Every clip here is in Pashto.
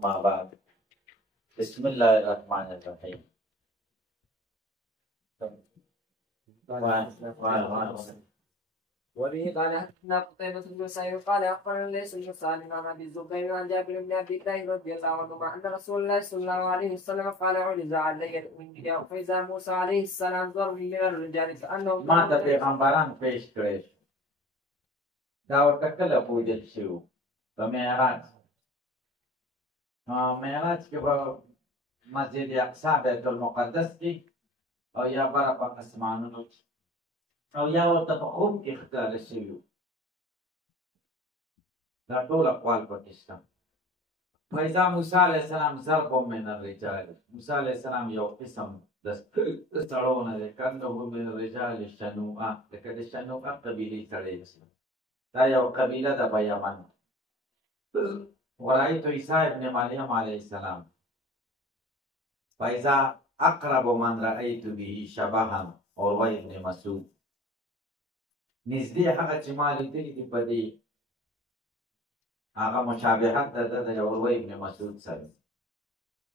أما بعد بسم الله الرحمن الرحيم. وبه قال حدثنا قتيبة بن سعيد قال أخبرنا ليس بن سالم عن أبي الزبير عن جابر بن عبد الله رضي الله عنهما أن رسول الله صلى الله عليه وسلم قال عرض علي الأنبياء فإذا موسى عليه السلام ضرب من الرجال كأنه ما ته پیغمبران پیش کړی دا ورته کله پوجل شو په معراج کې به مسجد اقصی بیت المقدس کې او یا بره په اسمانونو کې او یا ورته په خوب کې ښکاره شوي دا ټول اقوال پکې شته. فإذا موسی علیه السلام ضرب من الرجال، موسی علیه السلام یو قسم د سړو نه دی کنه من الرجال شنوعه لکه د شنوعه قبیلې سړی دی. دا یو قبیله ده په یمن. ورأيت عیسی ابن مریم علیه السلام فإذا أقرب من رأيت به شبها عروة ابن مسعود، نږدې هغه چې ما لیدلي دي په دې هغه مشابهت د عروة ابن مسعود سره.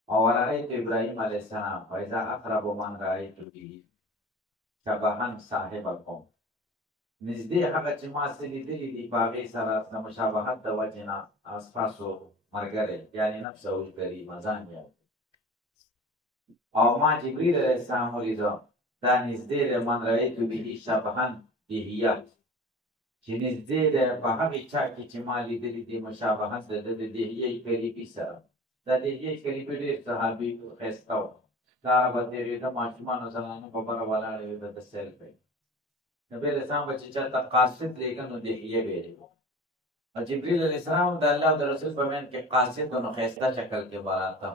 او رأيت إبراهيم عليه السلام فإذا أقرب من رأيت به شبها صاحبكم، نږدې هغه چې ما څه لیدلي دي په هغې سره د مشابهت د وجې نه ستاسو ملګری یعنې نفس اوجګري ځان یاد. او ما جبریل علیه السلام ولیده دا نږدې دی من رأیت به شبها دهیه چې نږدې دی په هغې چا کې چې ما لیدلي دي مشابهت د د دهیې کلیبي سره. دا دهیې کلیبي ډېر صحابي ښایسته و. دا به تېرېده ماشومانو سره نه خبره ولاړې وي د سیل کوي. نبي علیه السلام به چې چاته قاصد لېږه نو دهیه ویلې او جبریل علیه السلام د الله او د رسول په منځ کې قاصد نو ښایسته شکل کې به راته.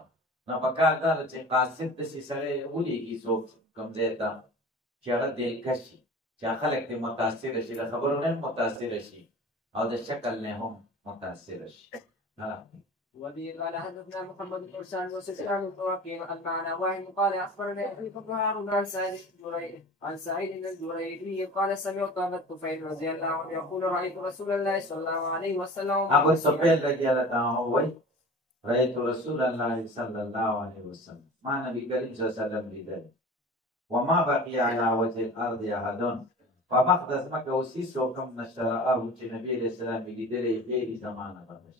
نو پکار دا ده چې قاصد داسې سړی ولېږي څوک کوم ځای ته چې هغه دلکش شي چې خلک ترې متاثره شي، د خبرو نه هم متاثره شي او د شکل نه هم متاثره شي. وبه قال حدثنا محمد بن حسان وسفيان الطواقي المعنى واحد قال أخبرنا أبي بكر هارون عن سعيد الجريري قال سمعت أبا الطفيل رضي الله عنه يقول رأيت رسول الله صلى الله عليه وسلم. أبو الطفيل رضي الله عنه رأيت رسول الله صلى الله عليه وسلم ما نبي كريم صلى الله عليه وسلم لیدل وما بقي على وجه الأرض أحد فمقدس مکه اوسیس وکم نشرعه چې نبی علیہ السلام لیدلې غیر زمانه باندې.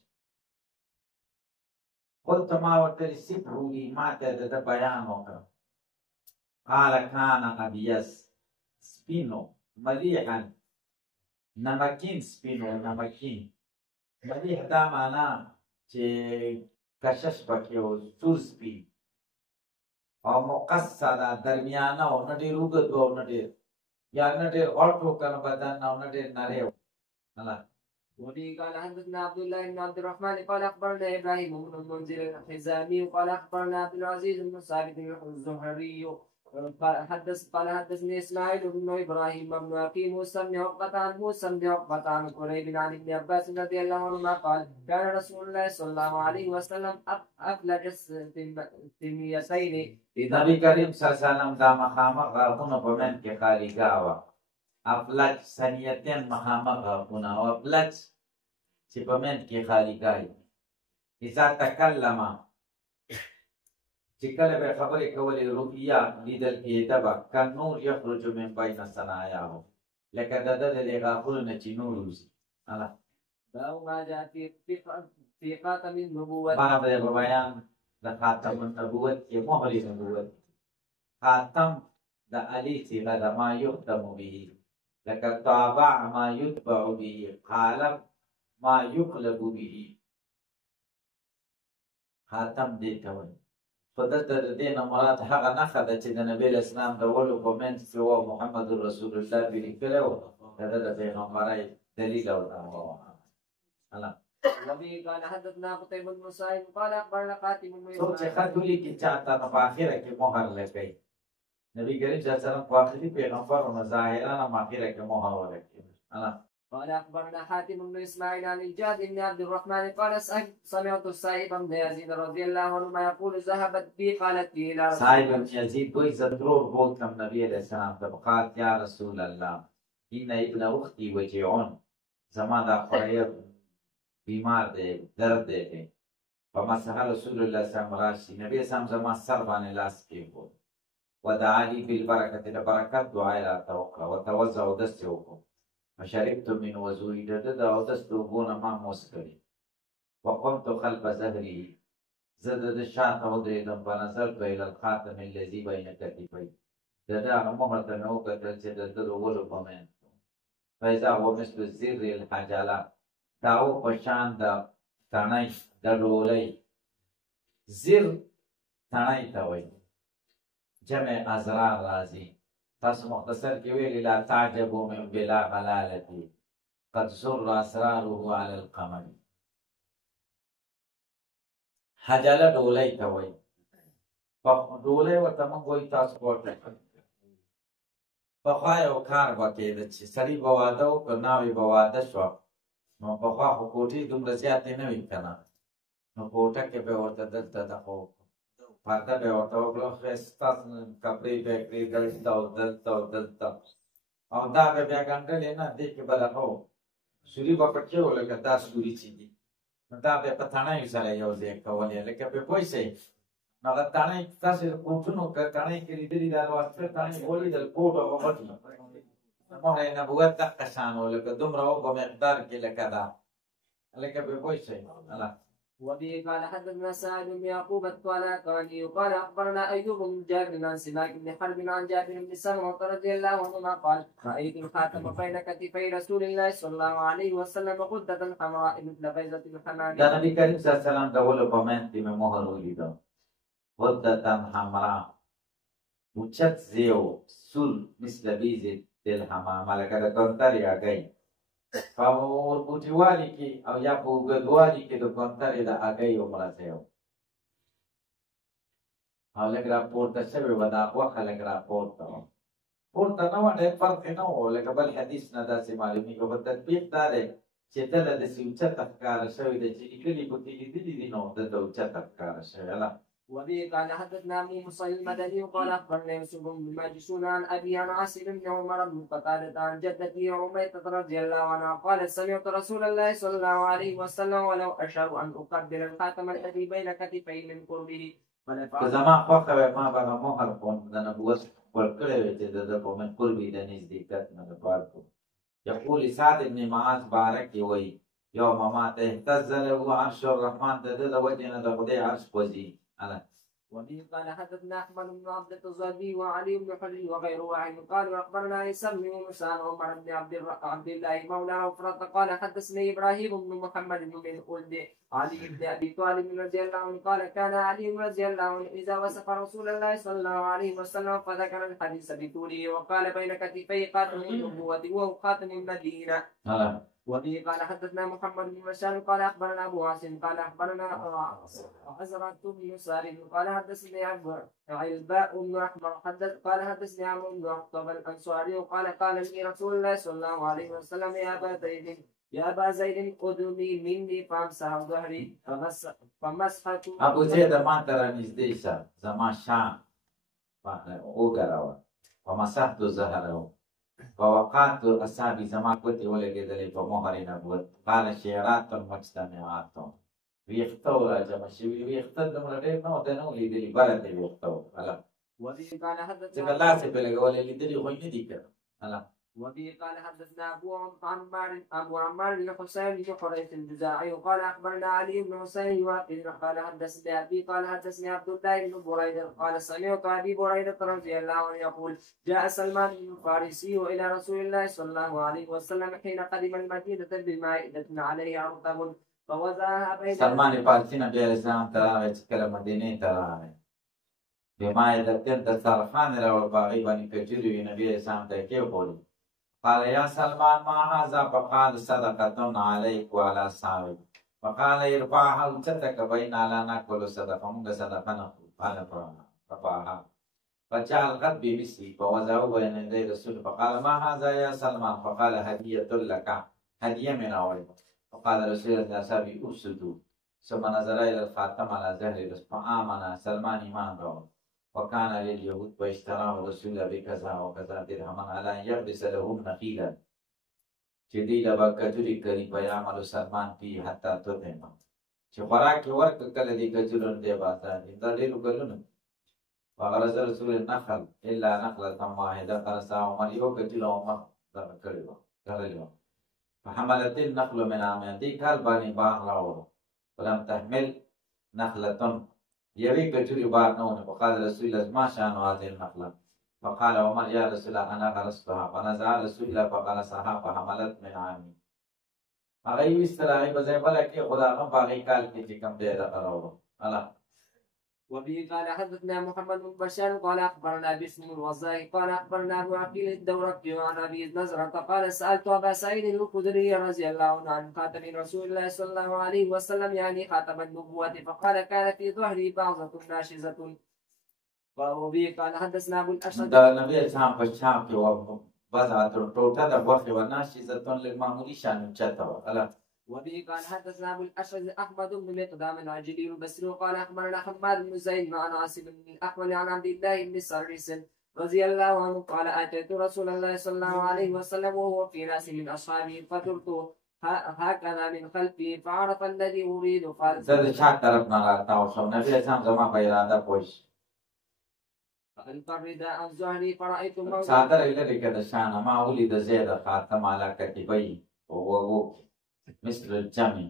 قلت ما ورته صفه لي ما ته د بیان وکړه. قال كان ابيس سپینو مليحا نمکین سپینو نمکین مليح دا معنا چې کشش پکې و سور سپین او مقصده درمیانه او نه ډېر اوږد او نه ډېر یا نه ډېر غټ و که نه بدن او نه ډېر نری و. وبه قال حدثنا عبد الله بن عبد الرحمن قال أخبرنا إبراهيم بن المنذر الحزامي قال أخبرنا عبد العزيز بن ثابت الزهري قال حدثني إسماعيل بن إبراهيم بن أخي موسى بن عقبة عن موسى بن عقبة عن قريب عن ابن عباس رضي الله عنهما قال كان رسول الله صلى الله عليه وسلم أفلج الثنيتين. نبی کریم صلی الله علیه وسلم دا مخامخ غاښونه په منځ کې خالیګاه وه. افلج ثنیتین مخامخ غاښونه او افلج چې په منځ کې خالیګاه وي. اذا تکلم چې کله به خبرې کولې رؤیا لیدل کېده به کالنور یخرج من بین ثنایاه لکه د ده د دې غاښونو نه چې نور وځي. باب ما جاء في خاتم النبوة. باب د بیان د خاتم النبوت کې مهر نبوت. خاتم د علی صیغه ده ما یختم به لکه تابع ما یتبع به قالب ما یقلب به. خاتم دې ته وایي. خو دلته د دې نه مراد هغه نښه ده چې د نبي علیه السلام د ولو په منځ کې و محمد رسول الله پرې لیکلی و د ده د پیغمبرۍ دلیل او دعوه. وبه قال حدثنا قتيبة بن سعيد قال أخبرنا قاسم بن څوک چې خط ولیکي چاته نو په آخره کې مهر لګوي. نبي کریم صلی الله علیه وسلم خو آخري پیغمبر و نو ظاهرا هم آخره کې مهر ولګوي. قال أخبرنا حاتم بن إسماعيل عن الجاد بن عبد الرحمن قال سمعت السائب بن يزيد رضي الله عنهما يقول ذهبت بي قالت لي إلى سائب بن يزيد کوئی ضرور بولتم نبی علیہ السلام ته قالت یا رسول الله ان ابن اختي وجيعون زما دا خوریه بیمار دی درد دی فمسح رسول الله صلی الله علیه وسلم نبی اسلام زما سر باندې لاس کېښود ودعا لي بالبرکة د برکت دعا یې راته وکړه وتوضأ اودس یې وکړو فشربت من وضوئي د ده د اودس د اوبو نه ما موس کړي وقمت خلف ظهري زه د ده شاته ودرېدم فنظرت إلى الخاتم الذي بين كتفي د ده هغه مهر ته مې وکتل چې د ده د ولو په منځ فإذا هو مثل الزر الحجله دا و په شان د تڼۍ د ډولۍ زر تڼۍ ته وایي جمع ازرار راځي تاسو مختصر کې ویلي لا تعجبوا من بلا غلالتي قد سر اسراره على القمر حجله ډولۍ ته وایي ډولۍ ورته موږ وایي تاسو ورته پخوا یو کار به کېده چې سړي به واده وکړ ناوې به واده شوه نو پخوا خو کوټې دومره زیاتې نه وي که نه نو کوټه کې به ورته دلته دغه پرده به ورته وکړه ښایسته کپړې به یې کړې دلته او دلته او دلته او دا به بیا ګنډلې نه دې کې به دغه و سوري به پکې و لکه دا سوري چې دي نو دا به یې په تڼیو سره یو ځای کولې لکه پرې پوه شئ نو هغه تڼۍ تاسې د کوټونو که تڼۍ کې لیدلي دا واسطه تڼۍ ولیدل کوټ هغه غټ مهر نبوت دقه شان و لکه دومره و په مقدار کې لکه دا لکه پرې پوه شئ وبه قال حدثنا سعد بن يعقوب الطلقاني قال اخبرنا ايوب بن جابر عن سماك بن حرب عن جابر بن سمره رضي الله عنهما قال رايت الخاتم بين كتفي رسول الله صلى الله عليه وسلم غدة حمراء مثل بيضة الحمام. دا نبی کریم صلی الله علیه وسلم د ولو په منځ کې مې مهر ولیده غدة حمراء اوچت زیو سور مثل بیضة الحمام لکه د کوترې هګۍ په وربوټیوالي کې او یا په اوږدوالي کې د کوترې د هګۍ عمره ځای و او لږ راپورته شوې وه دا غوښه لږ راپورته وه پورته نه وه ډېر فرق یې نه و لکه بل حدیث نه داسې معلومېږي خو تطبیق دا دی چې دله داسې اوچته ښکاره شوې ده چې لیکلي ګوتې لیدلي دي نو دلته اوچته ښکاره شوې الله. وبه قال حدثنا ابو مصعب المدني قال اخبرنا يوسف بن ماجشون عن ابي عن عاصم بن عمر بن قتاده عن جدته عميته رضي الله عنها قال سمعت رسول الله صلى الله عليه وسلم ولو اشار ان اقبل الخاتم الذي بين كتفي من قربه. زما خوښه وه ما به هغه مهر د نبوت ورکړی وی چې د ده په من قربي د نزدېکت نه د پار کړو. یقول سعد بن معاذ باره کې وایي یوم مات اهتز له عرش الرحمن د ده د وجې نه د خدای عرش خوځي. وبه قال حدثنا احمد بن عبد الزبي وعلي بن حجر وغير واحد قالوا اخبرنا عيسى بن موسى عن عمر بن عبد الله مولى عفرة قال حدثني ابراهيم بن محمد بن ولد علي بن ابي طالب رضي الله عنه قال كان علي رضي الله عنه اذا وصف رسول الله صلى الله عليه وسلم فذكر الحديث بطوله وقال بين كتفي خاتم النبوة وهو خاتم المدينة. وبه قال حدثنا محمد بن بشار قال اخبرنا ابو عاصم قال اخبرنا عزرة بن سالم قال حدثني عباء بن احمر قال حدثني عمرو بن اخطب الانصاري قال قال لي رسول الله صلى الله عليه وسلم يا ابا زيد ادني مني فامسح ظهري فمسحت ابو زید ما ته رانږدې شه زما شان وګراوه فمسحت ظهره ووقعت اصحابي زما ګوتې ولګېدلې په مهر نبوت قال شعرات مجتمعات ویښته راجمع شوي ویښته دومره ډېر نه و ده نه و لیدلي بله ته ویښته و ځکه لاس یې پرې لګولی لیدلي خو یې نه دي کړه. وبه قال حدثنا ابو عمار بن حسين بن حريث الجزاعي قال اخبرنا علي بن حسين واقيل قال حدثني ابي قال حدثني عبد الله بن بريده قال سمعت ابي بريده رضي الله عنه يقول جاء سلمان الفارسي الى رسول الله صلى الله عليه وسلم حين قدم المدينه بمائده عليها رطب فوضعها بين سلمان فارسي نبي عليه السلام ته راغی چې کله مدینې ته راغی بمائده دسترخوان یې راوړ په هغې باندې کجورې وې نبي علیه السلام ته یې کېښودې. قال يا سلمان ما هذا فقال صدقة عليك وعلى صاحبك فقال ارفعها وجدك بين لا ناكل صدقة مونږ صدقه نخورو قال رفعها فجاء الغد بمثله فوضعه بين يدي رسول فقال ما هذا يا سلمان فقال هدية لك هدية من أولك فقال رسول الله أصحابي أفسدوا ثم نظر إلى الخاتم على ظهر رسول فآمن سلمان إيمان راوړ وكان لليهود واشتراه رسول بكذا وكذا درهما على ان يلبس لهم نخيلا چې دوی له به کجورې کري فیعمل سلمان فيه حتى تطعم چې خوراک یې ورکړه کله دې کجورو دی بازار دي دا ډېرو کلونو وغرض رسول النخل الا نخلة واحدة خرسا عمر یو کجوره عمر دغه کړې وه کرلې وه فحملت النخل من عامها دې کال باندې باغ راوړو ولم تحمل نخلة یوې کجورې بار نه ونه فقال رسول الله ما شأن هذه النخلة فقال عمر يا رسول الله انا غرستها فنزع رسول الله فغرسها فحملت من عامي هغه یې ویستله هغې په ځای بله کې خو د هغه په هغې کال کې چې کوم دی دغه راوړو الله وبه قال حدثنا محمد بن بشار قال اخبرنا باسم الوزاي قال اخبرنا ابو عقيل الدورقي عن ابي نزرة قال سالت ابا سعيد الخدري رضي الله عنه عن خاتم رسول الله صلى الله عليه وسلم يعني خاتم النبوة فقال كان في ظهري بعضة ناشزة وبه قال حدثنا ابو الاشد د نبي اسلام په شام کې و بزعه ټوټه د غوښې وه ناشزتون لږ معمولي شان اوچته وه الله وبه قال حدثنا ابو الاشعث احمد بن مقدام العجلي البصري قال اخبرنا حماد بن زيد عن عاصم بن الاحول عن عبد الله بن سريس رضي الله عنه قال اتيت رسول الله صلى الله عليه وسلم وهو في ناس من اصحابه فدرت هكذا من خلفي فعرف الذي اريد قال زه د چا طرف نه راتاو شوم نبي اسلام زما په اراده پوه شي فألقى الرداء عن ظهري فرأيت موضع څادر یې لرې کړه د شانه ما ولید زید خاتم علی کتفی ووهو مثل الجمع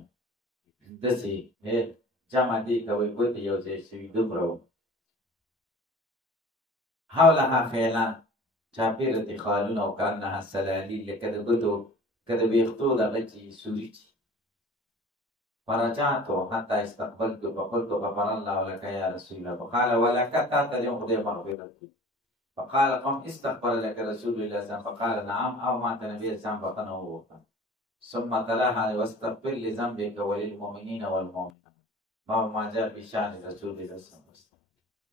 داسې جمع دې کوي ګوتې یو ځای شوي دومره و حولها خیلان چاپېره دې خالونه او کانها سلالي لکه د ګوتو که د ویښتو دغه چې سوري چې فرجعت حتى استقبلت فقلت غفر الله لك يا رسول الله فقال ولك تحت اليوم خذ مغفرتي فقال قم استغفر لك رسول الله صلى الله عليه وسلم فقال نعم او مات النبي صلى الله عليه وسلم فقنه وقنا ثم تلاها واستغفر لذنبك وللمؤمنين والمؤمنات باب ما جاء بشان رسول الله صلى الله عليه وسلم